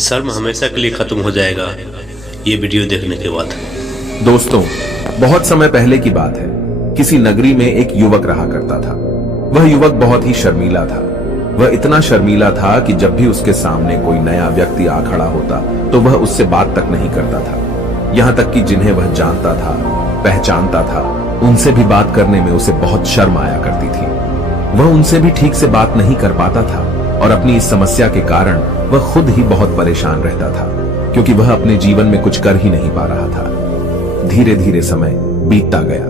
शर्म हमेशा के लिए खत्म हो जाएगा ये वीडियो देखने के बाद। दोस्तों, बहुत समय पहले की बात है। किसी नगरी में एक युवक रहा करता था। वह युवक बहुत ही शर्मीला था। वह इतना शर्मीला था कि जब भी उसके सामने कोई नया व्यक्ति आ खड़ा होता तो वह उससे बात तक नहीं करता था। यहाँ तक कि जिन्हें वह जानता था, पहचानता था, उनसे भी बात करने में उसे बहुत शर्म आया करती थी। वह उनसे भी ठीक से बात नहीं कर पाता था और अपनी इस समस्या के कारण वह खुद ही बहुत परेशान रहता था, क्योंकि वह अपने जीवन में कुछ कर ही नहीं पा रहा था। धीरे धीरे समय बीतता गया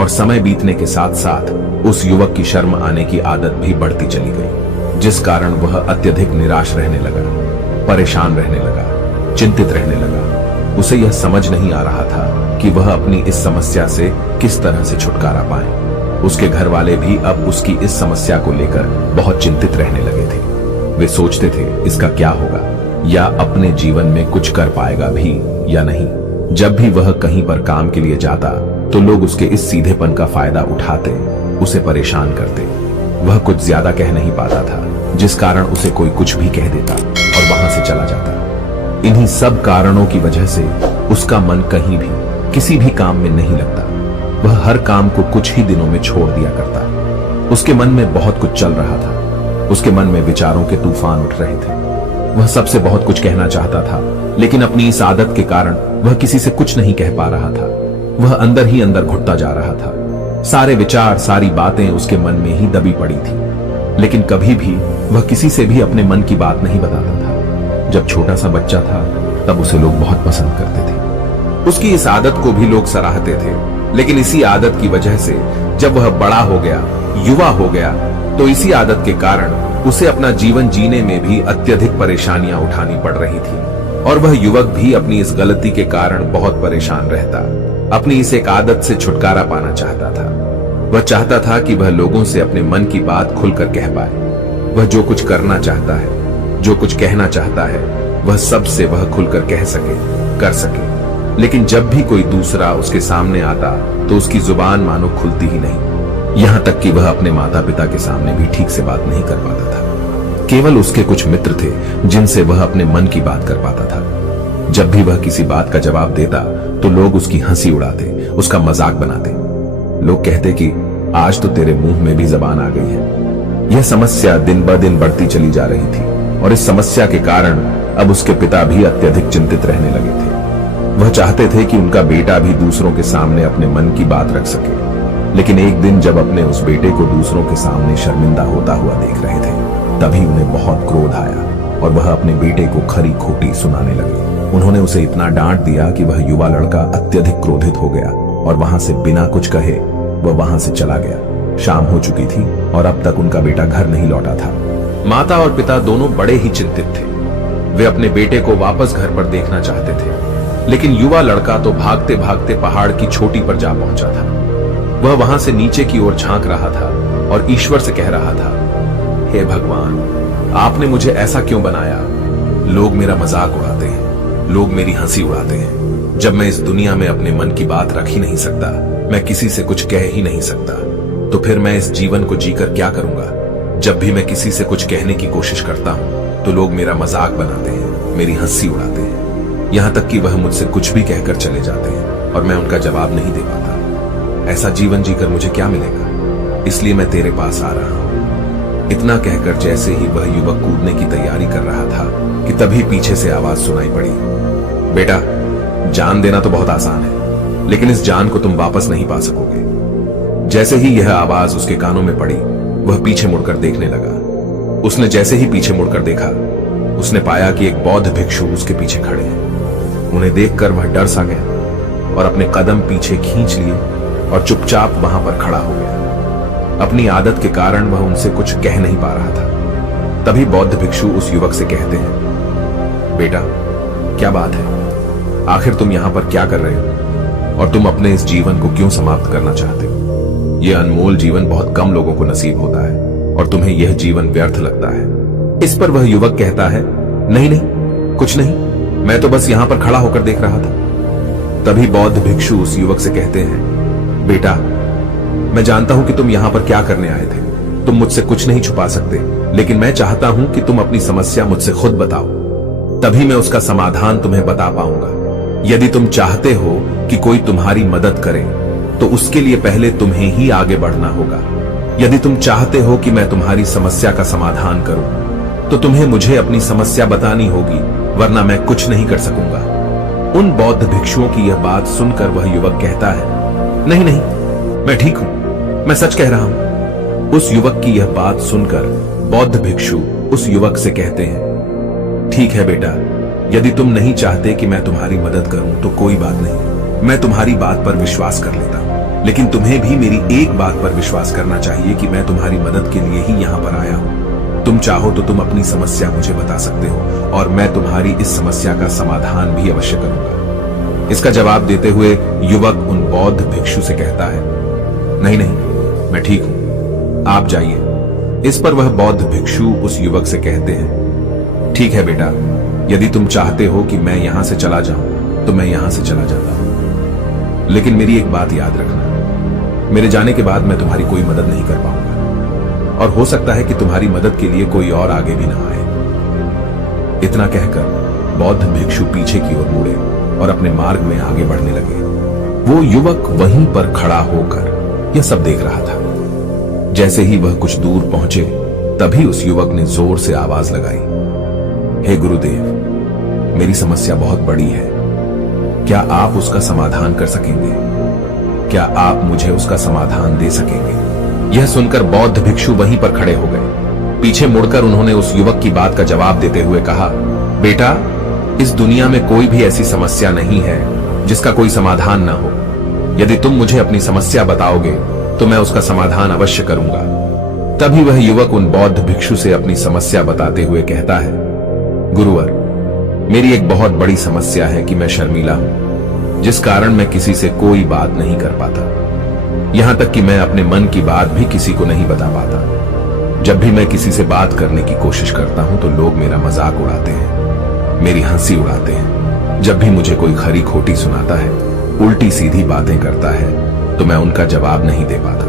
और समय बीतने के साथ साथ उस युवक की शर्म आने की आदत भी बढ़ती चली गई, जिस कारण वह अत्यधिक निराश रहने लगा, परेशान रहने लगा, चिंतित रहने लगा। उसे यह समझ नहीं आ रहा था कि वह अपनी इस समस्या से किस तरह से छुटकारा पाए। उसके घर वाले भी अब उसकी इस समस्या को लेकर बहुत चिंतित रहने लगे थे। वे सोचते थे इसका क्या होगा, या अपने जीवन में कुछ कर पाएगा भी या नहीं। जब भी वह कहीं पर काम के लिए जाता तो लोग उसके इस सीधेपन का फायदा उठाते, उसे परेशान करते। वह कुछ ज्यादा कह नहीं पाता था, जिस कारण उसे कोई कुछ भी कह देता और वहां से चला जाता। इन्हीं सब कारणों की वजह से उसका मन कहीं भी किसी भी काम में नहीं लगता। वह हर काम को कुछ ही दिनों में छोड़ दिया करता। उसके मन में बहुत कुछ चल रहा था। उसके मन में विचारों के तूफान उठ रहे थे। वह सबसे बहुत कुछ कहना चाहता था, लेकिन अपनी इस आदत के कारण वह किसी से कुछ नहीं कह पा रहा था। वह अंदर ही अंदर घुटता जा रहा था। सारे विचार, सारी बातें उसके मन में ही दबी पड़ी थी, लेकिन कभी भी वह किसी से भी अपने मन की बात नहीं बताता था। जब छोटा सा बच्चा था तब उसे लोग बहुत पसंद करते थे। उसकी इस आदत को भी लोग सराहते थे, लेकिन इसी आदत की वजह से जब वह बड़ा हो गया, युवा हो गया, तो इसी आदत के कारण उसे अपना जीवन जीने में भी अत्यधिक परेशानियां उठानी पड़ रही थी। और वह युवक भी अपनी इस गलती के कारण बहुत परेशान रहता। अपनी इस एक आदत से छुटकारा पाना चाहता था। वह चाहता था कि वह लोगों से अपने मन की बात खुलकर कह पाए। वह जो कुछ करना चाहता है, जो कुछ कहना चाहता है, वह सबसे वह खुलकर कह सके, कर सके। लेकिन जब भी कोई दूसरा उसके सामने आता तो उसकी जुबान मानो खुलती ही नहीं। यहां तक कि वह अपने माता पिता के सामने भी ठीक से बात नहीं कर पाता था। केवल उसके कुछ मित्र थे जिनसे वह अपने मन की बात कर पाता था। जब भी वह किसी बात का जवाब देता तो लोग उसकी हंसी उड़ाते, उसका मजाक बनाते। लोग कहते कि आज तो तेरे मुंह में भी जबान आ गई है। यह समस्या दिन ब दिन बढ़ती चली जा रही थी और इस समस्या के कारण अब उसके पिता भी अत्यधिक चिंतित रहने लगे थे। वह चाहते थे कि उनका बेटा भी दूसरों के सामने अपने मन की बात रख सके, लेकिन एक दिन जब अपने उस बेटे को दूसरों के सामने शर्मिंदा होता हुआ देख रहे थे, तभी उन्हें बहुत क्रोध आया और वह अपने बेटे को खरी खोटी सुनाने लगे। उन्होंने उसे इतना डांट दिया कि वह युवा लड़का अत्यधिक क्रोधित हो गया और वहां से बिना कुछ कहे वह वहां से चला गया। शाम हो चुकी थी और अब तक उनका बेटा घर नहीं लौटा था। माता और पिता दोनों बड़े ही चिंतित थे। वे अपने बेटे को वापस घर पर देखना चाहते थे, लेकिन युवा लड़का तो भागते भागते पहाड़ की चोटी पर जा पहुंचा था। वह वहां से नीचे की ओर झांक रहा था और ईश्वर से कह रहा था, हे भगवान, आपने मुझे ऐसा क्यों बनाया? लोग मेरा मजाक उड़ाते हैं, लोग मेरी हंसी उड़ाते हैं। जब मैं इस दुनिया में अपने मन की बात रख ही नहीं सकता, मैं किसी से कुछ कह ही नहीं सकता, तो फिर मैं इस जीवन को जीकर क्या करूंगा? जब भी मैं किसी से कुछ कहने की कोशिश करता हूं तो लोग मेरा मजाक बनाते हैं, मेरी हंसी उड़ाते हैं। यहां तक कि वह मुझसे कुछ भी कहकर चले जाते हैं और मैं उनका जवाब नहीं दे पाता। ऐसा जीवन जीकर मुझे क्या मिलेगा? इसलिए मैं तेरे पास आ रहा हूं। इतना कहकर जैसे ही वह युवक कूदने की तैयारी कर रहा था कि तभी पीछे से आवाज सुनाई पड़ी, बेटा, जान देना तो बहुत आसान है, लेकिन इस जान को तुम वापस नहीं पा सकोगे। जैसे ही यह आवाज उसके कानों में पड़ी, वह पीछे मुड़कर देखने लगा। उसने जैसे ही पीछे मुड़कर देखा, उसने पाया कि एक बौद्ध भिक्षु उसके पीछे खड़े हैं। उन्हें देखकर वह डर सा गया और अपने कदम पीछे खींच लिए और चुपचाप वहां पर खड़ा हो गया। अपनी आदत के कारण वह उनसे कुछ कह नहीं पा रहा था। तभी बौद्ध भिक्षु उस युवक से कहते हैं, बेटा, क्या बात है? आखिर तुम यहां पर क्या कर रहे हो और तुम अपने इस जीवन को क्यों समाप्त करना चाहते हो? यह अनमोल जीवन बहुत कम लोगों को नसीब होता है और तुम्हें यह जीवन व्यर्थ लगता है। इस पर वह युवक कहता है, नहीं नहीं, कुछ नहीं, मैं तो बस यहां पर खड़ा होकर देख रहा था। तभी बौद्ध भिक्षु उस युवक से कहते हैं, बेटा, मैं जानता हूं कि तुम यहां पर क्या करने आए थे। तुम मुझसे कुछ नहीं छुपा सकते, लेकिन मैं चाहता हूं कि तुम अपनी समस्या मुझसे खुद बताओ, तभी मैं उसका समाधान तुम्हें बता पाऊंगा। यदि तुम चाहते हो कि कोई तुम्हारी मदद करे तो उसके लिए पहले तुम्हें ही आगे बढ़ना होगा। यदि तुम चाहते हो कि मैं तुम्हारी समस्या का समाधान करूं तो तुम्हें मुझे अपनी समस्या बतानी होगी, वरना मैं कुछ नहीं कर सकूंगा। उन बौद्ध भिक्षुओं की यह बात सुनकर वह युवक कहता है, नहीं नहीं, मैं ठीक हूं, मैं सच कह रहा हूं। उस युवक की यह बात सुनकर बौद्ध भिक्षु उस युवक से कहते हैं, ठीक है बेटा, यदि तुम नहीं चाहते कि मैं तुम्हारी मदद करूं तो कोई बात नहीं, मैं तुम्हारी बात पर विश्वास कर लेता हूं। लेकिन तुम्हें भी मेरी एक बात पर विश्वास करना चाहिए कि मैं तुम्हारी मदद के लिए ही यहां पर आया हूं। तुम चाहो तो तुम अपनी समस्या मुझे बता सकते हो और मैं तुम्हारी इस समस्या का समाधान भी अवश्य करूंगा। इसका जवाब देते हुए युवक उन बौद्ध भिक्षु से कहता है, नहीं नहीं, मैं ठीक हूं, आप जाइए। इस पर वह बौद्ध भिक्षु उस युवक से कहते हैं, ठीक है बेटा, यदि तुम चाहते हो कि मैं यहां से चला जाऊं तो मैं यहां से चला जाता हूं, लेकिन मेरी एक बात याद रखना, मेरे जाने के बाद मैं तुम्हारी कोई मदद नहीं कर पाऊंगा और हो सकता है कि तुम्हारी मदद के लिए कोई और आगे भी ना आए। इतना कहकर बौद्ध भिक्षु पीछे की ओर मुड़े और अपने मार्ग में आगे बढ़ने लगे। वो युवक वहीं पर खड़ा होकर यह सब देख रहा था। जैसे ही वह कुछ दूर पहुंचे तभी उस युवक ने जोर से आवाज लगाई, हे गुरुदेव, मेरी समस्या बहुत बड़ी है, क्या आप उसका समाधान कर सकेंगे? क्या आप मुझे उसका समाधान दे सकेंगे? यह सुनकर बौद्ध भिक्षु वहीं पर खड़े हो गए। पीछे मुड़कर उन्होंने उस युवक की बात का जवाब देते हुए कहा, बेटा, इस दुनिया में कोई भी ऐसी समस्या नहीं है जिसका कोई समाधान ना हो। यदि तुम मुझे अपनी समस्या बताओगे तो मैं उसका समाधान अवश्य करूंगा। तभी वह युवक उन बौद्ध भिक्षु से अपनी समस्या बताते हुए कहता है, गुरुवर, मेरी एक बहुत बड़ी समस्या है कि मैं शर्मीला हूं, जिस कारण मैं किसी से कोई बात नहीं कर पाता। यहां तक कि मैं अपने मन की बात भी किसी को नहीं बता पाता। जब भी मैं किसी से बात करने की कोशिश करता हूं तो लोग मेरा मजाक उड़ाते हैं, मेरी हंसी उड़ाते हैं। जब भी मुझे कोई खरी खोटी सुनाता है, उल्टी सीधी बातें करता है तो मैं उनका जवाब नहीं दे पाता।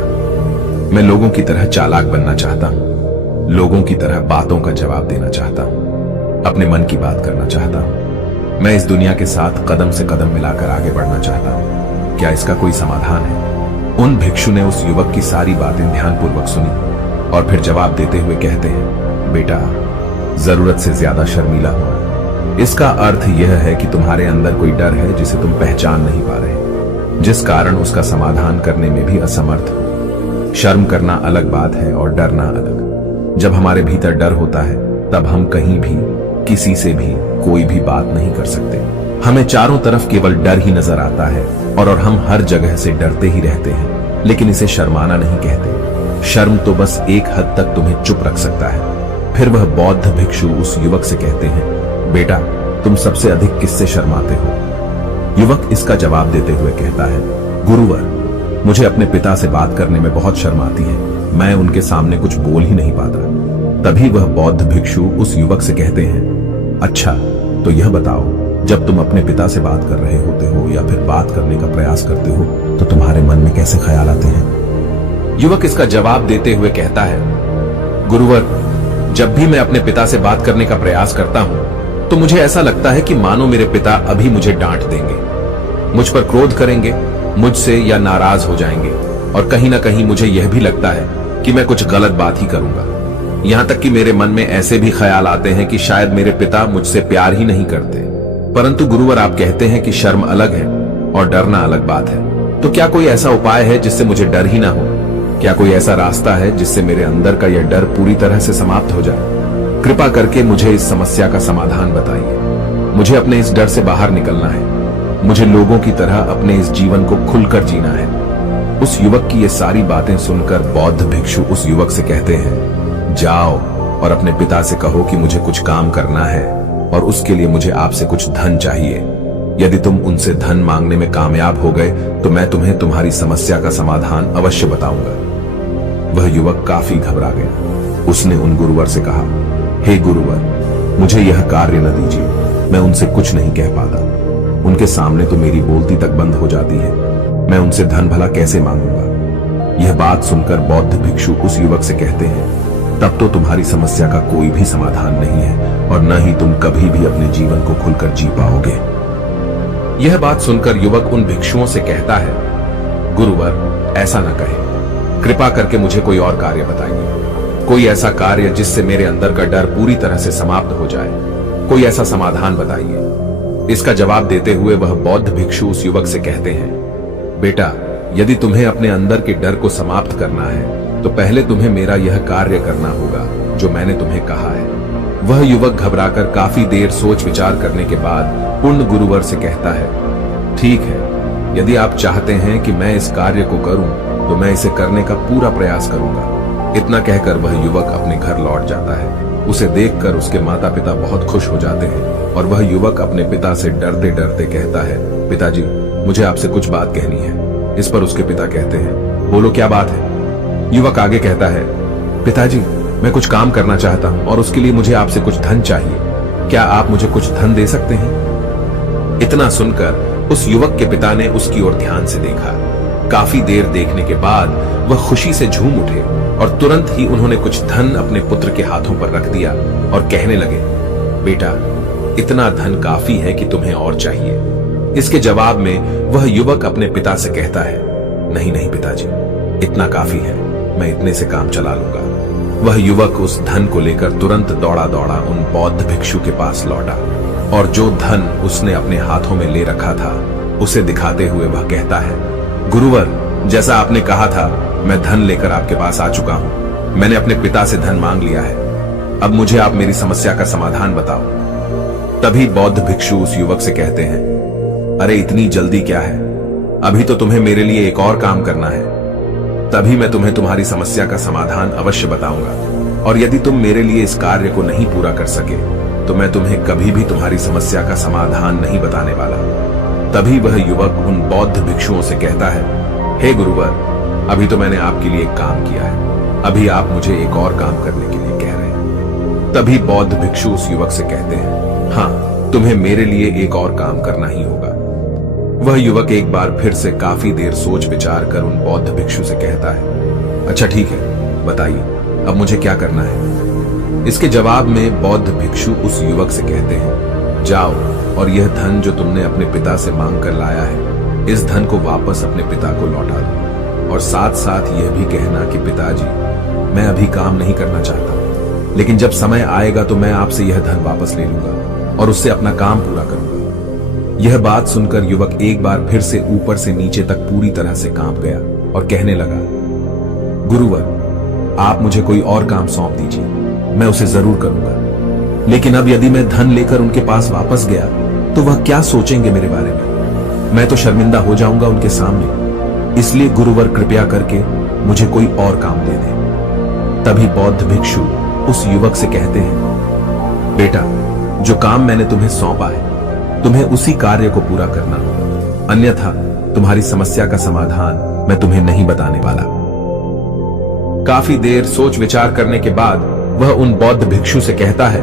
मैं लोगों की तरह चालाक बनना चाहता हूं, लोगों की तरह बातों का जवाब देना चाहता हूं, अपने मन की बात करना चाहता हूं। मैं इस दुनिया के साथ कदम से कदम मिलाकर आगे बढ़ना चाहता हूं। क्या इसका कोई समाधान है? उन भिक्षु ने उस युवक की सारी बातें ध्यानपूर्वक सुनी और फिर जवाब देते हुए कहते हैं, बेटा, जरूरत से ज्यादा शर्मीला होना, इसका अर्थ यह है कि तुम्हारे अंदर कोई डर है जिसे तुम पहचान नहीं पा रहे, जिस कारण उसका समाधान करने में भी असमर्थ हो। शर्म करना अलग बात है और डरना अलग। जब हमारे भीतर डर होता है तब हम कहीं भी किसी से भी कोई भी बात नहीं कर सकते। हमें चारों तरफ केवल डर ही नजर आता है और हम हर जगह से डरते ही रहते हैं, लेकिन इसे शर्माना नहीं कहते। शर्म तो बस एक हद तक तुम्हें चुप रख सकता है। फिर वह बौद्ध भिक्षु उस युवक से कहते हैं, बेटा, तुम सबसे अधिक किससे शर्माते हो? युवक इसका जवाब देते हुए कहता है, गुरुवर, मुझे अपने पिता से बात करने में बहुत शर्म आती है, मैं उनके सामने कुछ बोल ही नहीं पाता। तभी वह बौद्ध भिक्षु उस युवक से कहते हैं, अच्छा, तो यह बताओ, जब तुम अपने पिता से बात कर रहे होते हो या फिर बात करने का प्रयास करते हो तो तुम्हारे मन में कैसे ख्याल आते हैं? युवक इसका जवाब देते हुए कहता है, गुरुवर, जब भी मैं अपने पिता से बात करने का प्रयास करता हूं तो मुझे ऐसा लगता है कि मानो मेरे पिता अभी मुझे डांट देंगे, मुझ पर क्रोध करेंगे, मुझसे या नाराज हो जाएंगे, और कहीं ना कहीं मुझे यह भी लगता है कि मैं कुछ गलत बात ही करूंगा। यहां तक कि मेरे मन में ऐसे भी ख्याल आते हैं कि शायद मेरे पिता मुझसे प्यार ही नहीं करते। परंतु गुरुवर, आप कहते हैं कि शर्म अलग है और डरना अलग बात है, तो क्या कोई ऐसा उपाय है जिससे मुझे डर ही ना हो? क्या कोई ऐसा रास्ता है जिससे मेरे अंदर का यह डर पूरी तरह से समाप्त हो जाए? कृपा करके मुझे इस समस्या का समाधान बताइए। मुझे अपने इस डर से बाहर निकलना है। मुझे लोगों की तरह अपने इस जीवन को खुलकर जीना है। उस युवक की ये सारी बातें सुनकर बौद्ध भिक्षु उस युवक से कहते हैं, जाओ और अपने पिता से कहो कि मुझे कुछ काम करना है और उसके लिए मुझे आपसे कुछ धन चाहिए। यदि तुम उनसे धन मांगने में कामयाब हो गए तो मैं तुम्हें तुम्हारी समस्या का समाधान अवश्य बताऊंगा। वह युवक काफी घबरा गया। उसने उन गुरुवर से कहा, हे गुरुवर, मुझे यह कार्य न दीजिए, मैं उनसे कुछ नहीं कह पाता। उनके सामने तो मेरी बोलती तक बंद हो जाती है, मैं उनसे धन भला कैसे मांगूंगा? यह बात सुनकर बौद्ध भिक्षु उस युवक से कहते हैं, तब तो तुम्हारी समस्या का कोई भी समाधान नहीं है और न ही तुम कभी भी अपने जीवन को खुलकर जी पाओगे। यह बात सुनकर युवक उन भिक्षुओं से कहता है, गुरुवर, ऐसा न कहे, कृपा करके मुझे कोई और कार्य बताइए, कोई ऐसा कार्य जिससे मेरे अंदर का डर पूरी तरह से समाप्त हो जाए, कोई ऐसा समाधान बताइए। इसका जवाब देते हुए वह बौद्ध भिक्षु उस युवक से कहते हैं, बेटा, यदि तुम्हें अपने अंदर के डर को समाप्त करना है तो पहले तुम्हें मेरा यह कार्य करना होगा जो मैंने तुम्हें कहा है। वह युवक घबराकर काफी देर सोच विचार करने के बाद पूर्ण गुरुवर से कहता है, ठीक है, यदि आप चाहते हैं कि मैं इस कार्य को करूं तो मैं इसे करने का पूरा प्रयास करूंगा। इतना कहकर वह युवक अपने घर लौट जाता है। उसे देखकर उसके माता पिता बहुत खुश हो जाते हैं और वह युवक अपने पिता से डरते डरते कहता है, पिताजी, मुझे आपसे कुछ बात कहनी है। इस पर उसके पिता कहते हैं, बोलो, क्या बात है? युवक आगे कहता है, पिताजी, मैं कुछ काम करना चाहता हूं और उसके लिए मुझे आपसे कुछ धन चाहिए। क्या आप मुझे कुछ धन दे सकते हैं? इतना सुनकर उस युवक के पिता ने उसकी ओर ध्यान से देखा। काफी देर देखने के बाद वह खुशी से झूम उठे और तुरंत ही उन्होंने कुछ धन अपने पुत्र के हाथों पर रख दिया और कहने लगे, बेटा, इतना धन काफी है कि तुम्हें और चाहिए। इसके जवाब में वह युवक अपने पिता से कहता है, नहीं नहीं पिताजी, इतना काफी है, मैं इतने से काम चला लूंगा। वह युवक उस धन को लेकर तुरंत दौड़ा दौड़ा उन बौद्ध भिक्षु के पास लौटा और जो धन उसने अपने हाथों में ले रखा था उसे दिखाते हुए वह कहता है, गुरुवर, जैसा आपने कहा था, मैं धन लेकर आपके पास आ चुका हूं। मैंने अपने पिता से धन मांग लिया है। अब मुझे आप मेरी समस्या का समाधान बताओ। तभी बौद्ध भिक्षु उस युवक से कहते हैं, अरे इतनी जल्दी क्या है, अभी तो तुम्हें मेरे लिए एक और काम करना है, तभी मैं तुम्हें तुम्हारी समस्या का समाधान अवश्य बताऊंगा। और यदि तुम मेरे लिए इस कार्य को नहीं पूरा कर सके तो मैं तुम्हें कभी भी तुम्हारी समस्या का समाधान नहीं बताने वाला। तभी वह युवक उन बौद्ध भिक्षुओं से कहता है, हे गुरुवर, अभी तो मैंने आपके लिए एक काम किया है, अभी आप मुझे एक और काम करने के लिए कह रहे हैं। तभी बौद्ध भिक्षु उस युवक से कहते हैं, हाँ, तुम्हें मेरे लिए एक और काम करना ही होगा। वह युवक एक बार फिर से काफी देर सोच विचार कर उन बौद्ध भिक्षु से कहता है, अच्छा ठीक है, बताइए, अब मुझे क्या करना है? इसके जवाब में बौद्ध भिक्षु उस युवक से कहते हैं, जाओ और यह धन जो तुमने अपने पिता से मांग कर लाया है, इस धन को वापस अपने पिता को लौटा दो और साथ साथ यह भी कहना कि पिताजी, मैं अभी काम नहीं करना चाहता, लेकिन जब समय आएगा तो मैं आपसे यह धन वापस ले लूंगा और उससे अपना काम पूरा करूंगा। यह बात सुनकर युवक एक बार फिर से ऊपर से नीचे तक पूरी तरह से कांप गया और कहने लगा, गुरुवर, आप मुझे कोई और काम सौंप दीजिए, मैं उसे जरूर करूंगा। लेकिन अब यदि मैं धन लेकर उनके पास वापस गया तो वह क्या सोचेंगे मेरे बारे में? मैं तो शर्मिंदा हो जाऊंगा उनके सामने। इसलिए गुरुवर, कृपया करके मुझे कोई और काम दे दे। तभी बौद्ध भिक्षु उस युवक से कहते हैं, बेटा, जो काम मैंने तुम्हें सौंपा है, तुम्हें उसी कार्य को पूरा करना होगा, अन्यथा तुम्हारी समस्या का समाधान मैं तुम्हें नहीं बताने वाला। काफी देर सोच विचार करने के बाद वह उन बौद्ध भिक्षु से कहता है,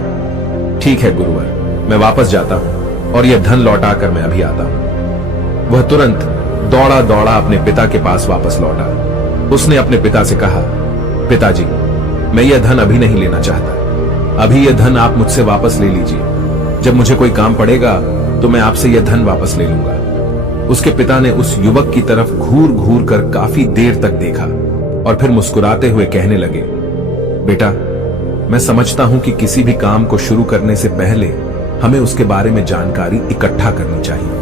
ठीक है गुरुवर, मैं वापस जाता हूं और यह धन लौटाकर मैं अभी आता हूं। वह तुरंत दौड़ा दौड़ा अपने पिता के पास वापस लौटा। उसने अपने पिता से कहा, पिताजी, मैं यह धन अभी नहीं लेना चाहता, अभी यह धन आप मुझसे वापस ले लीजिए। जब मुझे कोई काम पड़ेगा तो मैं आपसे यह धन वापस ले लूंगा। उसके पिता ने उस युवक की तरफ घूर घूर कर काफी देर तक देखा और फिर मुस्कुराते हुए कहने लगे, बेटा, मैं समझता हूं कि किसी भी काम को शुरू करने से पहले हमें उसके बारे में जानकारी इकट्ठा करनी चाहिए।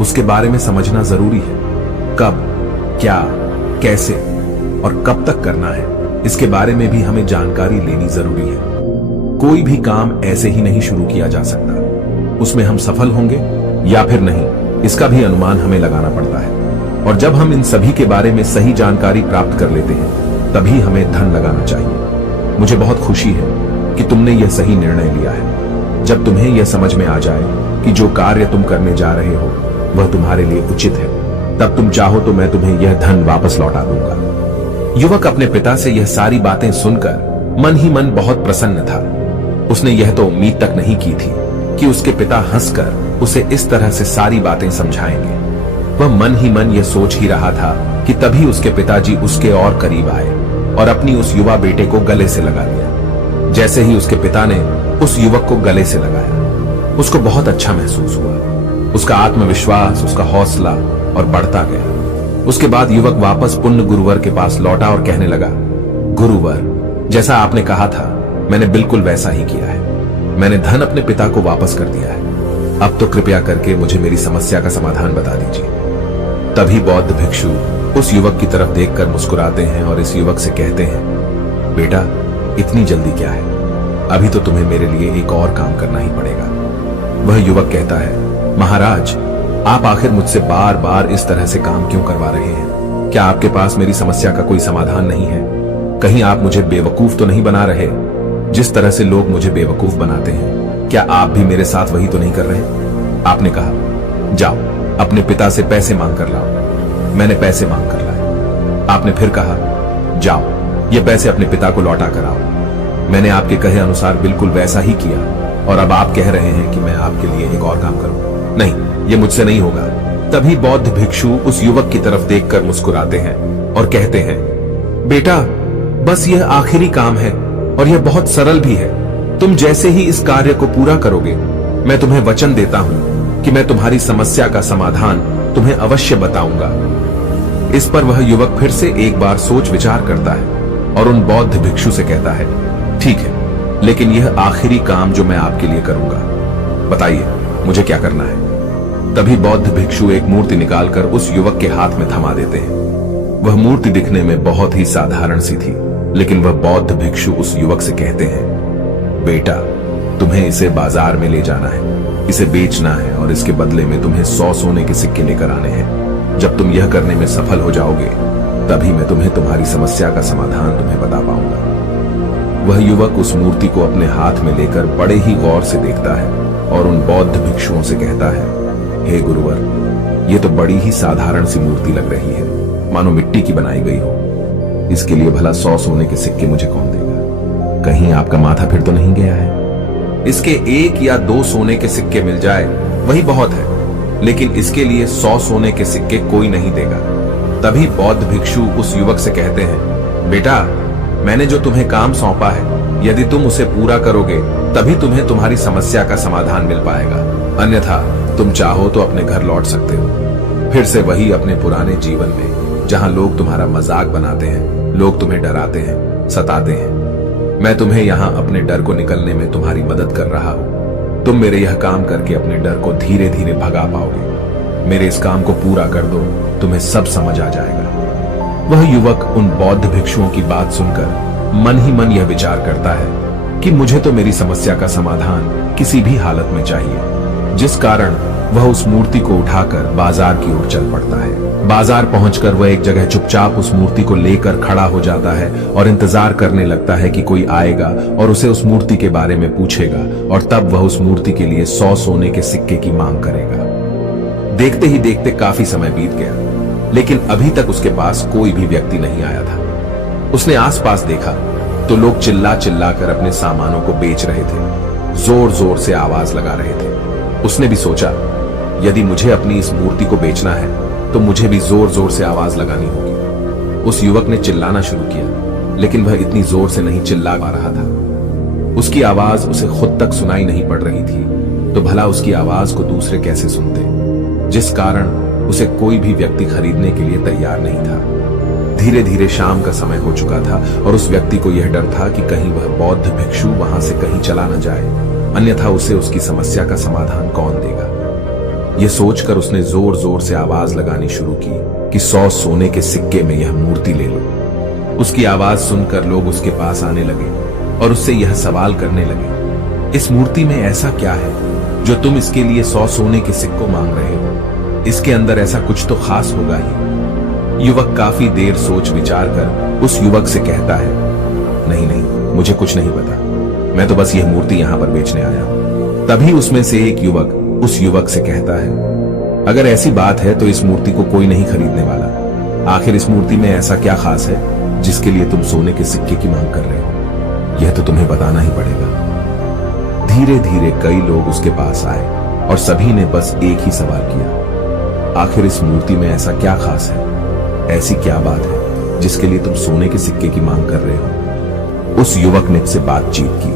उसके बारे में समझना जरूरी है, कब, क्या, कैसे और कब तक करना है, इसके बारे में भी हमें जानकारी लेनी जरूरी है। कोई भी काम ऐसे ही नहीं शुरू किया जा सकता, उसमें हम सफल होंगे या फिर नहीं, इसका भी अनुमान हमें लगाना पड़ता है। और जब हम इन सभी के बारे में सही जानकारी प्राप्त कर लेते हैं तभी हमें धन लगाना चाहिए। मुझे बहुत खुशी है कि तुमने यह सही निर्णय लिया है। जब तुम्हें यह समझ में आ जाए कि जो कार्य तुम करने जा रहे हो वह तुम्हारे लिए उचित है, तब तुम चाहो तो मैं तुम्हें यह धन वापस लौटा दूंगा। युवक अपने पिता से यह सारी बातें सुनकर मन ही मन बहुत प्रसन्न था। उसने यह तो उम्मीद तक नहीं की थी कि उसके पिता हंसकर उसे इस तरह से सारी बातें समझाएंगे। वह मन ही मन यह सोच ही रहा था कि तभी उसके पिताजी उसके और करीब आए और अपनी उस युवा बेटे को गले से लगा लिया। जैसे ही उसके पिता ने उस युवक को गले से लगाया, उसको बहुत अच्छा महसूस हुआ। उसका आत्मविश्वास, उसका हौसला और बढ़ता गया। उसके बाद युवक वापस पुण्य गुरुवर के पास लौटा और कहने लगा, गुरुवर, जैसा आपने कहा था मैंने बिल्कुल वैसा ही किया है। मैंने धन अपने पिता को वापस कर दिया है। अब तो कृपया करके मुझे मेरी समस्या का समाधान बता दीजिए। तभी बौद्ध भिक्षु उस युवक की तरफ देखकर मुस्कुराते हैं और इस युवक से कहते हैं, बेटा, इतनी जल्दी क्या है? अभी तो तुम्हें मेरे लिए एक और काम करना ही पड़ेगा। वह युवक कहता है, महाराज, आप आखिर मुझसे बार बार इस तरह से काम क्यों करवा रहे हैं? क्या आपके पास मेरी समस्या का कोई समाधान नहीं है? कहीं आप मुझे बेवकूफ तो नहीं बना रहे? जिस तरह से लोग मुझे बेवकूफ बनाते हैं, क्या आप भी मेरे साथ वही तो नहीं कर रहे? आपने कहा, जाओ अपने पिता से पैसे मांग कर लाओ। मैंने पैसे मांग कर लाए। आपने फिर कहा, जाओ ये पैसे अपने पिता को लौटा कर आओ। मैंने आपके कहे अनुसार बिल्कुल वैसा ही किया और अब आप कह रहे हैं कि मैं आपके लिए एक और काम करूं। नहीं, ये मुझसे नहीं होगा। तभी बौद्ध भिक्षु उस युवक की तरफ देखकर मुस्कुराते हैं और कहते हैं, बेटा, बस यह आखिरी काम है और यह बहुत सरल भी है। तुम जैसे ही इस कार्य को पूरा करोगे, मैं तुम्हें वचन देता हूं कि मैं तुम्हारी समस्या का समाधान तुम्हें अवश्य बताऊंगा। इस पर वह युवक फिर से एक बार सोच विचार करता है और उन बौद्ध भिक्षु से कहता है, ठीक है, लेकिन यह आखिरी काम जो मैं आपके लिए करूंगा, बताइए मुझे क्या करना है? तभी बौद्ध भिक्षु एक मूर्ति निकालकर उस युवक के हाथ में थमा देते हैं। वह मूर्ति दिखने में बहुत ही साधारण सी थी, लेकिन वह बौद्ध भिक्षु उस युवक से कहते हैं, बेटा, तुम्हें इसे बाजार में ले जाना है, इसे बेचना है और इसके बदले में तुम्हें 100 सोने के सिक्के लेकर आने हैं। जब तुम यह करने में सफल हो जाओगे, तभी मैं तुम्हें तुम्हारी समस्या का समाधान तुम्हें बता पाऊंगा। वह युवक उस मूर्ति को अपने हाथ में लेकर बड़े ही गौर से देखता है और उन बौद्ध भिक्षुओं से कहता है, हे गुरुवर, ये तो बड़ी ही साधारण सी मूर्ति लग रही है, मानो मिट्टी की बनाई गई हो। इसके लिए भला 100 सोने के सिक्के मुझे कौन देगा? कहीं आपका माथा फिर तो नहीं गया है? इसके 1 या 2 सोने के सिक्के मिल जाए वही बहुत है, लेकिन इसके लिए 100 सोने के सिक्के कोई नहीं देगा। तभी बौद्ध भिक्षु उस युवक से कहते हैं, बेटा, मैंने जो तुम्हें काम सौंपा है, यदि तुम उसे पूरा करोगे तभी तुम्हें तुम्हारी समस्या का समाधान मिल पाएगा, अन्यथा तुम चाहो तो अपने घर लौट सकते हो, फिर से वही अपने पुराने जीवन में, जहां लोग तुम्हारा मजाक बनाते हैं, लोग तुम्हें डराते हैं, सताते हैं। मैं तुम्हें यहां अपने डर को निकलने में तुम्हारी मदद कर रहा हूं। तुम मेरे यह काम करके अपने डर को धीरे धीरे भगा पाओगे। मेरे इस काम को पूरा कर दो, तुम्हें सब समझ आ जाएगा। वह युवक उन बौद्ध भिक्षुओं की बात सुनकर मन ही मन यह विचार करता है कि मुझे तो मेरी समस्या का समाधान किसी भी हालत में चाहिए, जिस कारण वह उस मूर्ति को उठाकर बाजार की ओर चल पड़ता है। बाजार पहुंचकर वह एक जगह चुपचाप उस मूर्ति को लेकर खड़ा हो जाता है और इंतजार करने लगता है कि कोई आएगा और उसे उस मूर्ति के बारे में पूछेगा और तब वह उस मूर्ति के लिए 100 सोने के सिक्के की मांग करेगा। देखते ही देखते काफी समय बीत गया, लेकिन अभी तक उसके पास कोई भी व्यक्ति नहीं आया था। उसने आसपास देखा तो लोग चिल्ला चिल्ला कर अपने सामानों को बेच रहे थे, जोर जोर से आवाज लगा रहे थे। उसने भी सोचा, यदि मुझे अपनी इस मूर्ति को बेचना है तो मुझे भी जोर जोर से आवाज लगानी होगी। उस युवक ने चिल्लाना शुरू किया, लेकिन वह इतनी जोर से नहीं चिल्ला पा रहा था। उसकी आवाज उसे खुद तक सुनाई नहीं पड़ रही थी, तो भला उसकी आवाज को दूसरे कैसे सुनते, जिस कारण उसे कोई भी व्यक्ति खरीदने के लिए तैयार नहीं था। धीरे धीरे शाम का समय हो चुका था और उस व्यक्ति को यह डर था कि कहीं वह बौद्ध भिक्षु वहां से कहीं चला न जाए, अन्यथा उसे उसकी समस्या का समाधान कौन देगा। यह सोचकर उसने जोर जोर से आवाज लगानी शुरू की कि 100 सोने के सिक्के में यह मूर्ति ले लो। उसकी आवाज सुनकर लोग उसके पास आने लगे और उससे यह सवाल करने लगे, इस मूर्ति में ऐसा क्या है जो तुम इसके लिए 100 सोने के सिक्कों मांग रहे हो? इसके अंदर ऐसा कुछ तो खास होगा ही। युवक काफी देर सोच विचार कर उस युवक से कहता है, नहीं नहीं, मुझे कुछ नहीं पता, मैं तो बस यह मूर्ति यहां पर बेचने आया हूं। तभी उसमें से एक युवक उस युवक से कहता है, अगर ऐसी बात है तो इस मूर्ति को कोई नहीं खरीदने वाला। आखिर इस मूर्ति में ऐसा क्या खास है जिसके लिए तुम सोने के सिक्के की मांग कर रहे हो? यह तो तुम्हें बताना ही पड़ेगा। धीरे धीरे कई लोग उसके पास आए और सभी ने बस एक ही सवाल किया, आखिर इस मूर्ति में ऐसा क्या खास है, ऐसी क्या बात है जिसके लिए तुम सोने के सिक्के की मांग कर रहे हो? यह तो तुम्हें बताना ही पड़ेगा। धीरे धीरे कई लोग उसके पास आए और सभी ने बस एक ही सवाल किया, आखिर इस मूर्ति में ऐसा क्या खास है, ऐसी क्या बात है जिसके लिए तुम सोने के सिक्के की मांग कर रहे हो। उस युवक ने उससे बातचीत की,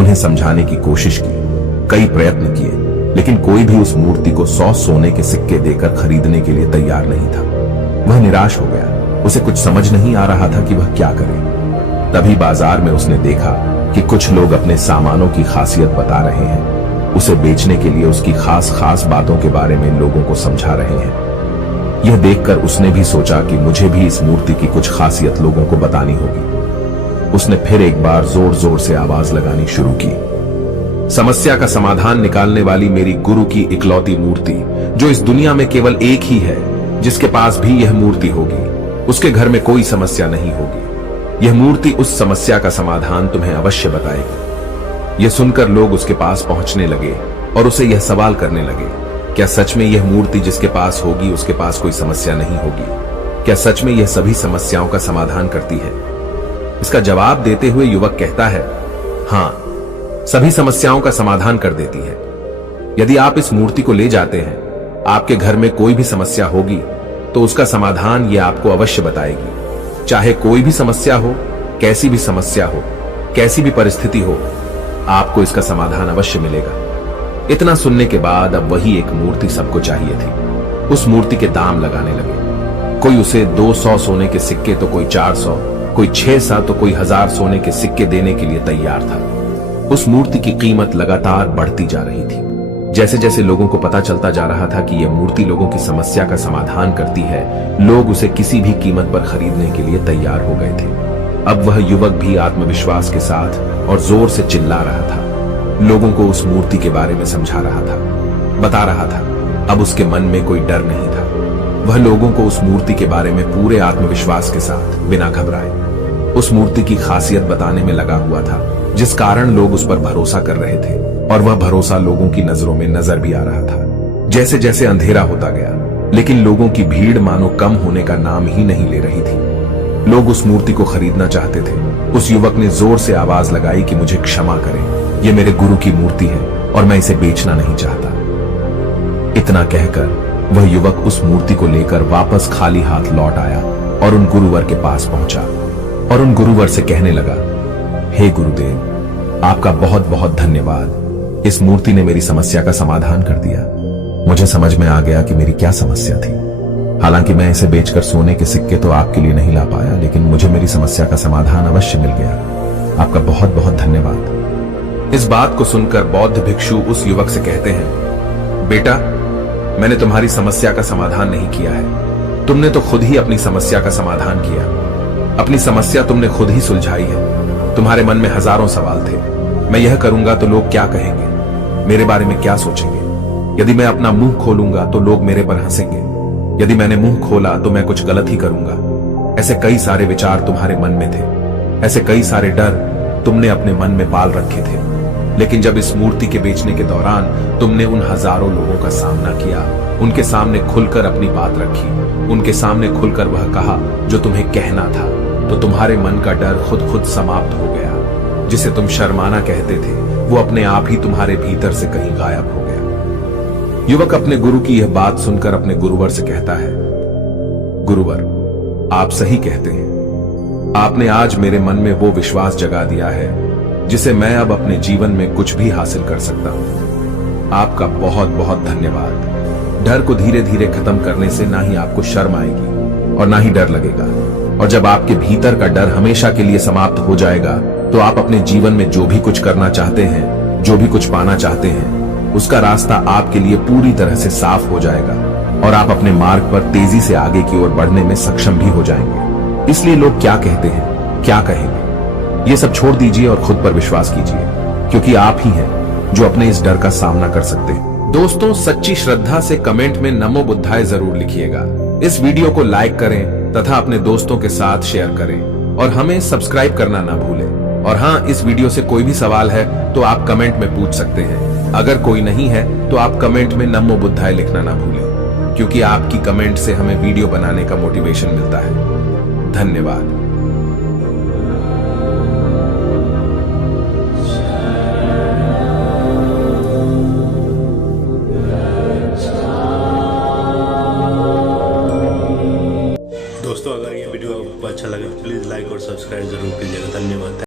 उन्हें समझाने की कोशिश की, कई प्रयत्न किए, लेकिन कोई भी उस मूर्ति को 100 सोने के सिक्के देकर खरीदने के लिए तैयार नहीं था। वह निराश हो गया, उसे कुछ समझ नहीं आ रहा था कि वह क्या करे। तभी बाजार में उसने देखा कि कुछ लोग अपने सामानों की खासियत बता रहे हैं, उसे बेचने के लिए उसकी खास खास बातों के बारे में लोगों को समझा रहे हैं। यह देखकर उसने भी सोचा कि मुझे भी इस मूर्ति की कुछ खासियत लोगों को बतानी होगी। उसने फिर एक बार जोर जोर से आवाज लगानी शुरू की, समस्या का समाधान निकालने वाली मेरी गुरु की इकलौती मूर्ति, जो इस दुनिया में केवल एक ही है जिसके पास भी यह मूर्ति होगी, उसके घर में कोई समस्या नहीं होगी। यह मूर्ति उस समस्या का समाधान तुम्हें अवश्य बताएगी। यह सुनकर लोग उसके पास पहुंचने लगे और उसे यह सवाल करने लगे, क्या सच में यह मूर्ति जिसके पास होगी उसके पास कोई समस्या नहीं होगी? क्या सच में यह सभी समस्याओं का समाधान करती है? इसका जवाब देते हुए युवक कहता है, हाँ, सभी समस्याओं का समाधान कर देती है। यदि आप इस मूर्ति को ले जाते हैं, आपके घर में कोई भी समस्या होगी तो उसका समाधान यह आपको अवश्य बताएगी। चाहे कोई भी समस्या हो, कैसी भी समस्या हो, कैसी भी परिस्थिति हो, आपको इसका समाधान अवश्य मिलेगा। इतना सुनने के बाद अब वही एक मूर्ति सबको चाहिए थी। उस मूर्ति के दाम लगाने लगे। कोई उसे 200 सोने के सिक्के तो कोई 400, कोई 600 तो कोई 1000 सोने के सिक्के देने के लिए तैयार था। उस मूर्ति की कीमत लगातार बढ़ती जा रही थी। जैसे जैसे लोगों को पता चलता जा रहा था कि यह मूर्ति लोगों की समस्या का समाधान करती है, लोग उसे किसी भी कीमत पर खरीदने के लिए तैयार हो गए थे। अब वह युवक भी आत्मविश्वास के साथ और जोर से चिल्ला रहा था, लोगों को उस मूर्ति के बारे में समझा रहा था, बता रहा था। अब उसके मन में कोई डर नहीं था। वह लोगों को उस मूर्ति के बारे में पूरे आत्मविश्वास के साथ, बिना घबराए, उस मूर्ति की खासियत बताने में लगा हुआ था, जिस कारण लोग उस पर भरोसा कर रहे थे। और वह भरोसा लोगों की नजरों में नजर भी आ रहा था। जैसे जैसे अंधेरा होता गया, लेकिन लोगों की भीड़ मानो कम होने का नाम ही नहीं ले रही थी। लोग उस मूर्ति को खरीदना चाहते थे। उस युवक ने जोर से आवाज लगाई कि मुझे क्षमा करें, यह मेरे गुरु की मूर्ति है और मैं इसे बेचना नहीं चाहता। इतना कहकर वह युवक उस मूर्ति को लेकर वापस खाली हाथ लौट आया और उन गुरुवर के पास पहुंचा और उन गुरुवर से कहने लगा, हे गुरुदेव, आपका बहुत बहुत धन्यवाद। इस मूर्ति ने मेरी समस्या का समाधान कर दिया। मुझे समझ में आ गया कि मेरी क्या समस्या थी। हालांकि मैं इसे बेचकर सोने के सिक्के तो आपके लिए नहीं ला पाया, लेकिन मुझे मेरी समस्या का समाधान अवश्य मिल गया। आपका बहुत बहुत धन्यवाद। इस बात को सुनकर बौद्ध भिक्षु उस युवक से कहते हैं, बेटा, मैंने तुम्हारी समस्या का समाधान नहीं किया है, तुमने तो खुद ही अपनी समस्या का समाधान किया। अपनी समस्या तुमने खुद ही सुलझाई है। तुम्हारे मन में हजारों सवाल थे, मैं यह करूंगा तो लोग क्या कहेंगे, मेरे बारे में क्या सोचेंगे। यदि मैं अपना मुंह खोलूंगा तो लोग मेरे पर हंसेंगे। यदि मैंने मुंह खोला तो मैं कुछ गलत ही करूंगा। ऐसे कई सारे विचार तुम्हारे मन में थे, ऐसे कई सारे डर तुमने अपने मन में पाल रखे थे। लेकिन जब इस मूर्ति के बेचने के दौरान तुमने उन हजारों लोगों का सामना किया, उनके सामने खुलकर अपनी बात रखी, उनके सामने खुलकर वह कहा जो तुम्हें कहना था, तो तुम्हारे मन का डर खुद समाप्त हो गया। जिसे तुम शर्माना कहते थे, वो अपने आप ही तुम्हारे भीतर से कहीं गायब हो गया। युवक अपने गुरु की यह बात सुनकर अपने गुरुवर से कहता है, गुरुवर, आप सही कहते हैं। आपने आज मेरे मन में वो विश्वास जगा दिया है जिसे मैं अब अपने जीवन में कुछ भी हासिल कर सकता हूं। आपका बहुत बहुत धन्यवाद। डर को धीरे धीरे खत्म करने से ना ही आपको शर्म आएगी और ना ही डर लगेगा। और जब आपके भीतर का डर हमेशा के लिए समाप्त हो जाएगा, तो आप अपने जीवन में जो भी कुछ करना चाहते हैं, जो भी कुछ पाना चाहते हैं, उसका रास्ता आपके लिए पूरी तरह से साफ हो जाएगा और आप अपने मार्ग पर तेजी से आगे की ओर बढ़ने में सक्षम भी हो जाएंगे। इसलिए लोग क्या कहते हैं, क्या कहेंगे, ये सब छोड़ दीजिए और खुद पर विश्वास कीजिए, क्योंकि आप ही हैं जो अपने इस डर का सामना कर सकते हैं। दोस्तों, सच्ची श्रद्धा से कमेंट में नमो बुद्धाय जरूर लिखिएगा। इस वीडियो को लाइक करें तथा अपने दोस्तों के साथ शेयर करें और हमें सब्सक्राइब करना ना भूलें। और हाँ, इस वीडियो से कोई भी सवाल है तो आप कमेंट में पूछ सकते हैं। अगर कोई नहीं है तो आप कमेंट में नमो बुद्धाय लिखना ना भूलें, क्योंकि आपकी कमेंट से हमें वीडियो बनाने का मोटिवेशन मिलता है। धन्यवाद।